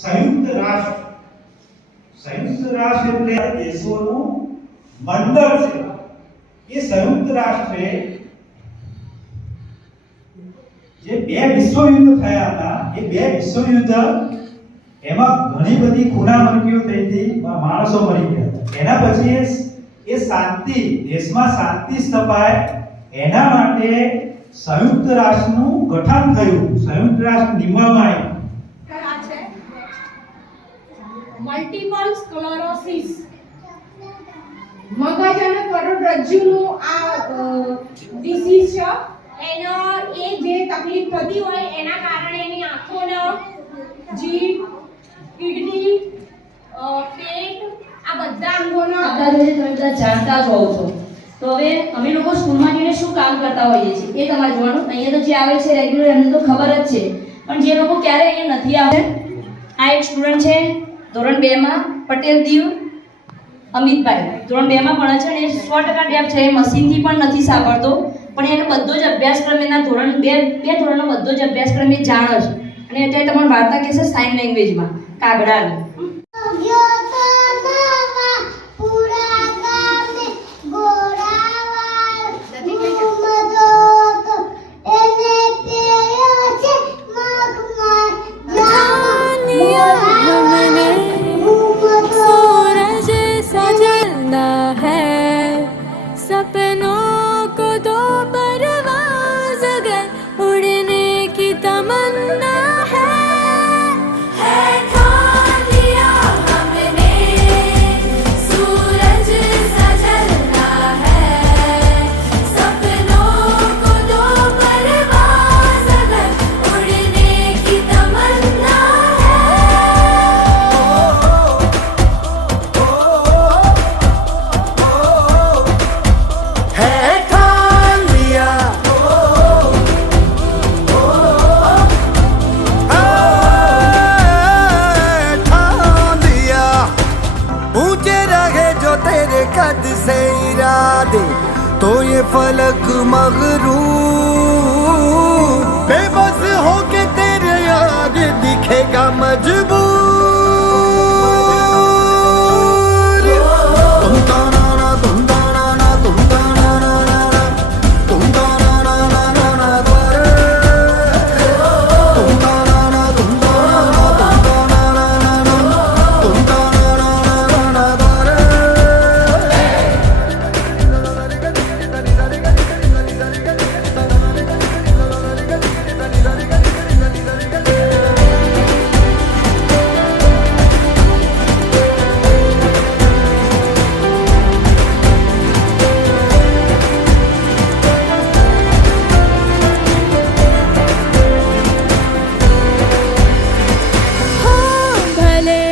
સંયુક્ત રાષ્ટ્ર. સંયુક્ત રાષ્ટ્ર એટલે દેશોનું મંડળ છે. એ સંયુક્ત રાષ્ટ્રે જે બે વિશ્વયુદ્ધ થયા હતા, એ બે વિશ્વયુદ્ધ એમાં ઘણી બધી ખૂનામરકીઓ થઈ હતી માણસો મરી ગયા હતા. એના પછી એ શાંતિ, દેશમાં શાંતિ સ્થપાય, એના માટે સંયુક્ત રાષ્ટ્રનું ગઠન થયું. સંયુક્ત રાષ્ટ્ર નિમવામાં આવ્યું આ છે મલ્ટિપલ સ્ક્લેરોસિસ મગજ અને કરોડરજ્જુનું આ ડિસીઝ છે. એનો એ જે તકલીફ થતી હોય એના કારણે એની આંખોનો, જીભ, કિડની પેટ, આ બધા અંગોનો આપણા તમે બધા જાણતા જ હોવ છો. તો હવે અમે લોકો સ્કૂલમાં જઈને શું કામ કરતા હોઈએ છીએ? એ તમારે જોવાનું. અહીંયા તો જે આવે છે રેગ્યુલર એમને તો ખબર જ છે. પણ જે લોકો ક્યારે અહીંયા નથી આવે આ એક સ્ટુડન્ટ છે. ધોરણ બે માં પટેલ દીવ, અમિતભાઈ. ધોરણ બે માં ભણે છે અને સો ટકા ડેપ છે, એ મશીનથી પણ નથી સાંભળતો. પણ એનો બધો જ અભ્યાસક્રમ, એના ધોરણ બે બે ધોરણનો બધો જ અભ્યાસક્રમ એ જાણે છે. અને અત્યારે તમને વાર્તા કહેશે સાઇન લેંગ્વેજમાં કાગડાની. है तेरे कद से इरादे तो ये फलक मगरू बेबस होके तेरे याद दिखेगा मजबूर Dale.